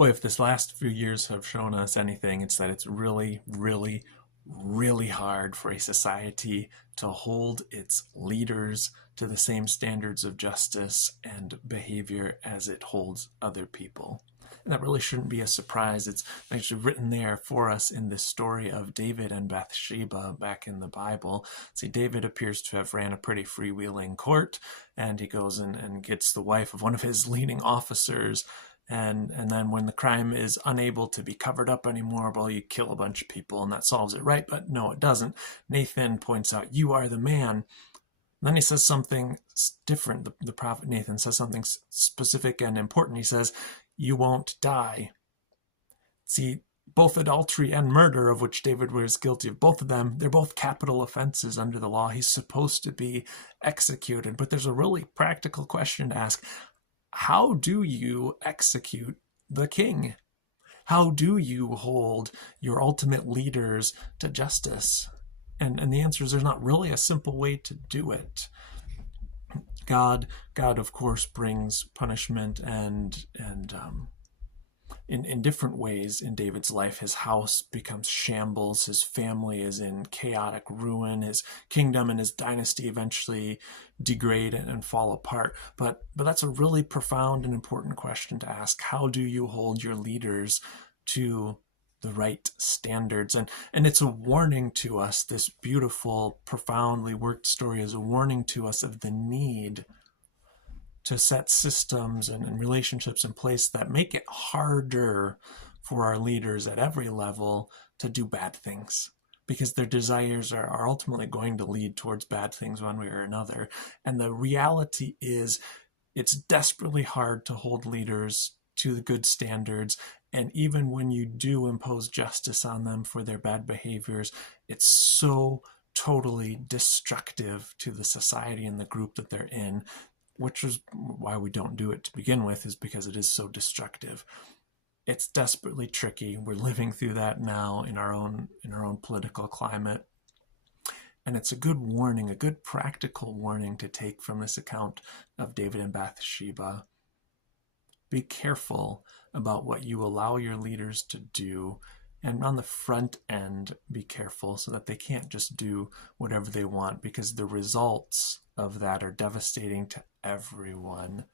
Boy, if this last few years have shown us anything, it's that it's really, really, really hard for a society to hold its leaders to the same standards of justice and behavior as it holds other people. And that really shouldn't be a surprise. It's actually written there for us in this story of David and Bathsheba back in the Bible. See, David appears to have ran a pretty freewheeling court, and he goes and gets the wife of one of his leading officers. And then when the crime is unable to be covered up anymore, well, you kill a bunch of people and that solves it, right? But no, it doesn't. Nathan points out, you are the man. And then he says something different. The prophet Nathan says something specific and important. He says, you won't die. See, both adultery and murder, of which David was guilty of both of them, they're both capital offenses under the law. He's supposed to be executed. But there's a really practical question to ask. How do you execute the king? How do you hold your ultimate leaders to justice? And the answer is there's not really a simple way to do it. God of course, brings punishment and in different ways in David's life. His house becomes shambles. His family is in chaotic ruin. His kingdom and his dynasty eventually degrade and fall apart. But that's a really profound and important question to ask. How do you hold your leaders to the right standards? And it's a warning to us. This beautiful, profoundly worked story is a warning to us of the need to set systems and relationships in place that make it harder for our leaders at every level to do bad things, because their desires are ultimately going to lead towards bad things one way or another. And the reality is it's desperately hard to hold leaders to the good standards. And even when you do impose justice on them for their bad behaviors, it's so totally destructive to the society and the group that they're in, which is why we don't do it to begin with, is because it is so destructive. It's desperately tricky. We're living through that now in our own political climate. And it's a good warning, a good practical warning to take from this account of David and Bathsheba. Be careful about what you allow your leaders to do. And on the front end, be careful so that they can't just do whatever they want, because the results of that are devastating to everyone.